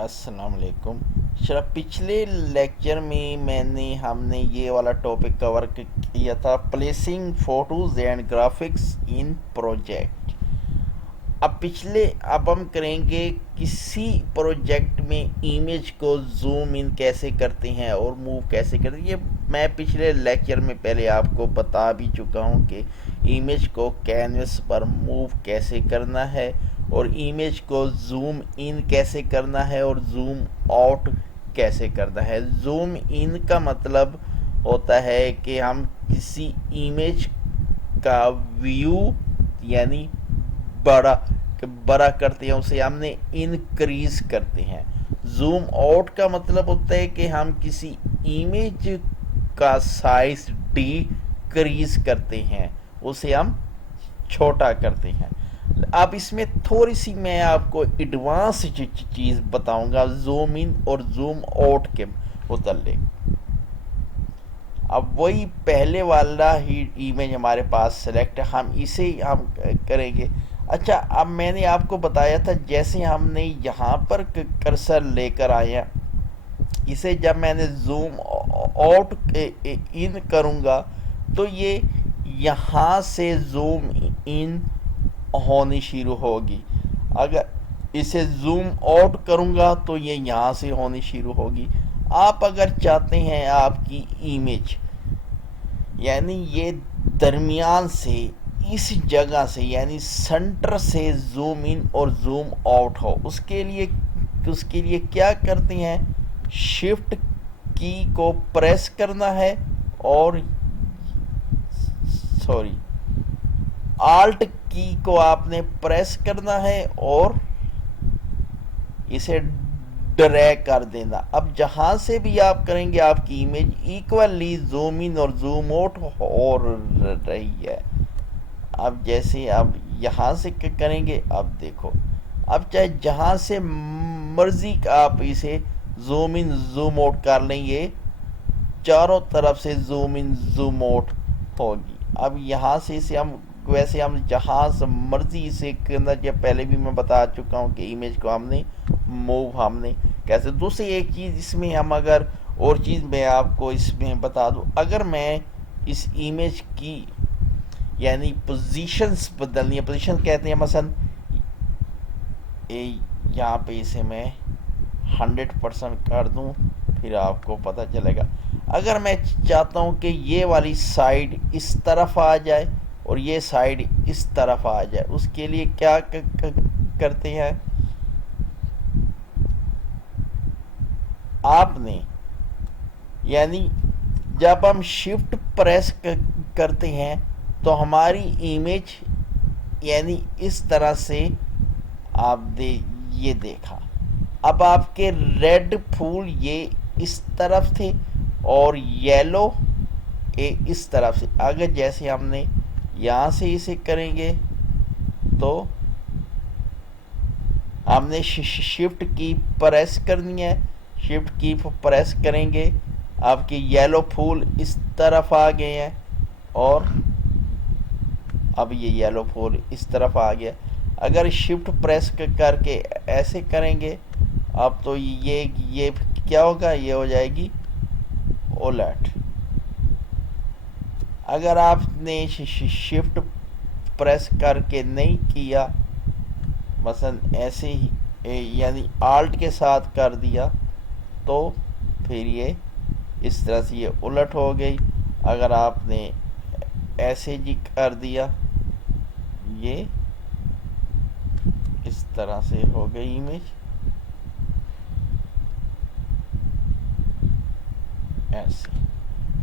السلام علیکم. پچھلے لیکچر میں ہم نے یہ والا ٹاپک کور کیا تھا، placing photos and graphics in project. اب ہم کریں گے کسی پروجیکٹ میں امیج کو زوم ان کیسے کرتے ہیں اور موو کیسے کرتے ہیں. یہ میں پچھلے لیکچر میں پہلے آپ کو بتا بھی چکا ہوں کہ امیج کو کینوس پر موو کیسے کرنا ہے اور امیج کو زوم ان کیسے کرنا ہے اور زوم آؤٹ کیسے کرنا ہے. زوم ان کا مطلب ہوتا ہے کہ ہم کسی امیج کا ویو یعنی بڑا کرتے ہیں، اسے ہم نے انکریز کرتے ہیں. زوم آؤٹ کا مطلب ہوتا ہے کہ ہم کسی امیج کا سائز ڈیکریز کرتے ہیں، اسے ہم چھوٹا کرتے ہیں. اب اس میں تھوڑی سی میں آپ کو ایڈوانس چیز بتاؤں گا زوم ان اور زوم آؤٹ کے متعلق. اب وہی پہلے والا ہی ایمیج ہمارے پاس سلیکٹ، ہم اسے ہم کریں گے. اچھا، اب میں نے آپ کو بتایا تھا جیسے ہم نے یہاں پر کرسر لے کر آیا، اسے جب میں نے زوم آؤٹ ان کروں گا تو یہ یہاں سے زوم ان ہونی شروع ہوگی. اگر اسے زوم آؤٹ کروں گا تو یہ یہاں سے ہونی شروع ہوگی. آپ اگر چاہتے ہیں آپ کی امیج یعنی یہ درمیان سے اس جگہ سے یعنی سنٹر سے زوم ان اور زوم آؤٹ ہو، اس کے لیے کیا کرتے ہیں؟ شفٹ کی کو پریس کرنا ہے اور آلٹ کی کو آپ نے پریس کرنا ہے اور اسے ڈریگ کر دینا. اب جہاں سے بھی آپ کریں گے آپ کی امیج ایکولی زوم ان اور زوم آؤٹ ہو رہی ہے. اب جیسے اب یہاں سے کریں گے، اب دیکھو، اب چاہے جہاں سے مرضی آپ اسے زوم ان زوم آؤٹ کر لیں گے، چاروں طرف سے زوم ان زوم آؤٹ ہوگی. اب یہاں سے اسے ویسے ہم جہاں سے مرضی اسے کرنا چاہیے، پہلے بھی میں بتا چکا ہوں کہ امیج کو ہم نے موو ہم نے کیسے. دوسری ایک چیز اس میں ہم اگر اور چیز میں آپ کو اس میں بتا دوں، اگر میں اس امیج کی یعنی پوزیشنز بدلنی ہے، پوزیشن کہتے ہیں مثلا یہاں پہ اسے میں 100% کر دوں، پھر آپ کو پتہ چلے گا. اگر میں چاہتا ہوں کہ یہ والی سائڈ اس طرف آ جائے اور یہ سائڈ اس طرف آ جائے، اس کے لیے کیا کرتے ہیں؟ آپ نے یعنی جب ہم شفٹ پریس کرتے ہیں تو ہماری امیج یعنی اس طرح سے آپ یہ دیکھا. اب آپ کے ریڈ پھول یہ اس طرف تھے اور یلو اس طرف سے. اگر جیسے ہم نے یہاں سے اسے کریں گے تو ہم نے شفٹ کی پریس کرنی ہے، شفٹ کی پریس کریں گے، آپ کے یلو پھول اس طرف آ گئے ہیں اور اب یہ یلو پھول اس طرف آ گیا. اگر شفٹ پریس کر کے ایسے کریں گے اب تو یہ کیا ہوگا؟ یہ ہو جائے گی اولٹ. اگر آپ نے شفٹ پریس کر کے نہیں کیا، مثلا ایسے ہی یعنی آلٹ کے ساتھ کر دیا تو پھر یہ اس طرح سے یہ الٹ ہو گئی. اگر آپ نے ایسے جی کر دیا، یہ اس طرح سے ہو گئی امیج ایسے.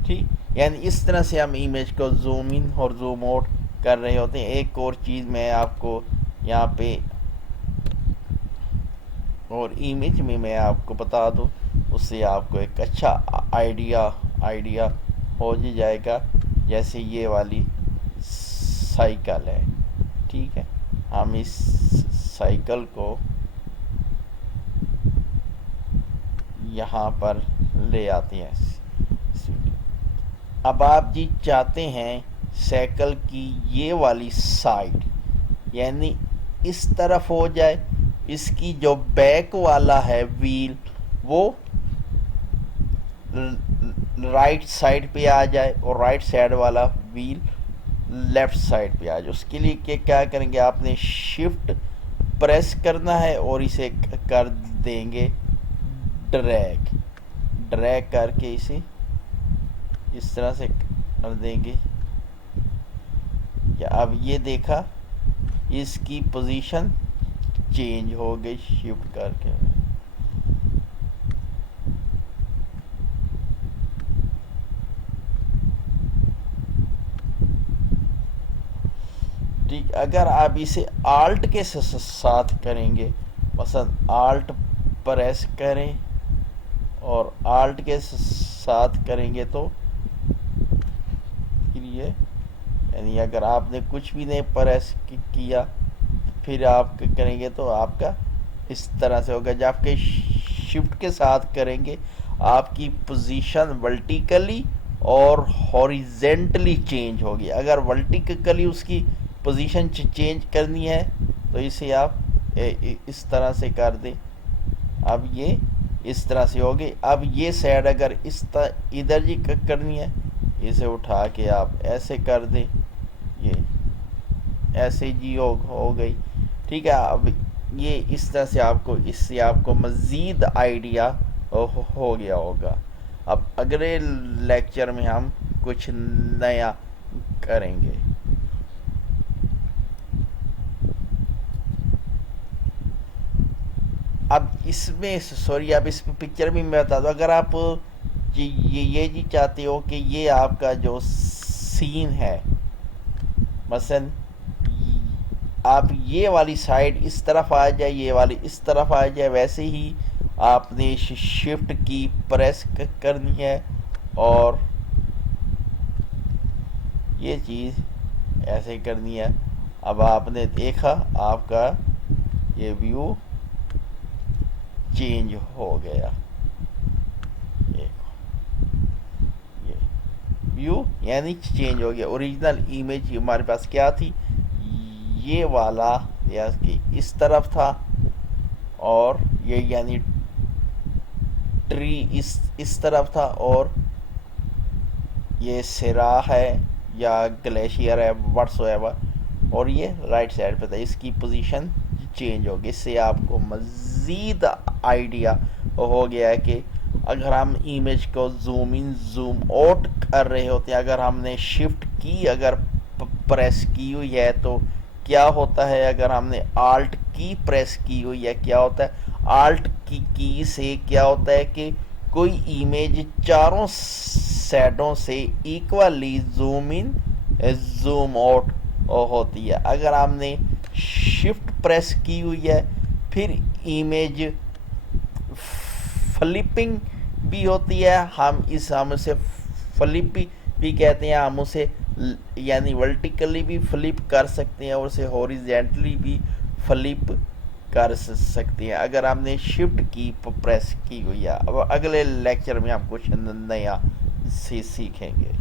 ٹھیک، یعنی اس طرح سے ہم امیج کو زوم ان اور زوم آؤٹ کر رہے ہوتے ہیں. ایک اور چیز میں آپ کو یہاں پہ اور امیج میں آپ کو بتا دوں، اس سے آپ کو ایک اچھا آئیڈیا ہو جائے گا. جیسے یہ والی سائیکل ہے، ٹھیک ہے، ہم اس سائیکل کو یہاں پر لے آتے ہیں. اب آپ جی چاہتے ہیں سائیکل کی یہ والی سائڈ یعنی اس طرف ہو جائے، اس کی جو بیک والا ہے ویل وہ رائٹ سائڈ پہ آ جائے اور رائٹ سائڈ والا ویل لیفٹ سائڈ پہ آ جائے. اس کے لیے کیا کریں گے, آپ نے شفٹ پریس کرنا ہے اور اسے کر دیں گے ڈریگ کر کے اسے اس طرح سے کر دیں گے. اب یہ دیکھا اس کی پوزیشن چینج ہو گئی شفٹ کر کے. ٹھیک, اگر آپ اسے آلٹ کے ساتھ کریں گے, مثلا آلٹ پریس کریں اور آلٹ کے ساتھ کریں گے تو پھر یہ یعنی اگر آپ نے کچھ بھی نہیں پریس کیا پھر آپ کریں گے تو آپ کا اس طرح سے ہوگا. جب آپ کے شفٹ کے ساتھ کریں گے آپ کی پوزیشن ورٹیکلی اور ہاریزنٹلی چینج ہوگی. اگر ورٹیکلی اس کی پوزیشن چینج کرنی ہے تو اسے آپ اس طرح سے کر دیں. اب یہ اس طرح سے ہوگی. اب یہ سائڈ اگر ادھر جی کرنی ہے اسے اٹھا کے آپ ایسے کر دیں, یہ ایسے جی ہو گئی. ٹھیک ہے, اب یہ اس طرح سے اس سے آپ کو مزید آئیڈیا ہو گیا ہوگا. اب اگلے لیکچر میں ہم کچھ نیا کریں گے. اب اس میں اب اس پکچر میں بتا دوں, اگر آپ یہ جی چاہتے ہو کہ یہ آپ کا جو سین ہے, مثلا آپ یہ والی سائڈ اس طرف آ جائے, یہ والی اس طرف آ جائے, ویسے ہی آپ نے شفٹ کی پریس کرنی ہے اور یہ چیز ایسے کرنی ہے. اب آپ نے دیکھا آپ کا یہ ویو چینج ہو گیا. یہ ویو یعنی چینج ہو گیا. اوریجنل امیج ہمارے پاس کیا تھی, یہ والا کہ اس طرف تھا اور یہ یعنی ٹری اس طرف تھا اور یہ سرا ہے یا گلیشیئر ہے واٹس ایور, اور یہ رائٹ سائڈ پہ تھا. اس کی پوزیشن چینج ہوگی. اس سے آپ کو مزید آئیڈیا ہو گیا ہے کہ اگر ہم امیج کو زوم ان زوم آؤٹ کر رہے ہوتے ہیں, اگر ہم نے شفٹ کی اگر پریس کی ہوئی ہے تو کیا ہوتا ہے, اگر ہم نے آلٹ کی پریس کی ہوئی ہے کیا ہوتا ہے. آلٹ کی سے کیا ہوتا ہے کہ کوئی امیج چاروں سائڈوں سے equally zoom in zoom out ہوتی ہے. اگر ہم نے شفٹ پریس کی ہوئی ہے پھر امیج فلپنگ بھی ہوتی ہے, ہم اسے فلپ بھی کہتے ہیں. ہم اسے یعنی ورٹیکلی بھی فلپ کر سکتے ہیں اور اسے ہاریزنٹلی بھی فلپ کر سکتے ہیں اگر ہم نے شفٹ کی پریس کی ہوئی ہے. اب اگلے لیکچر میں ہم کچھ نیا سیکھیں گے.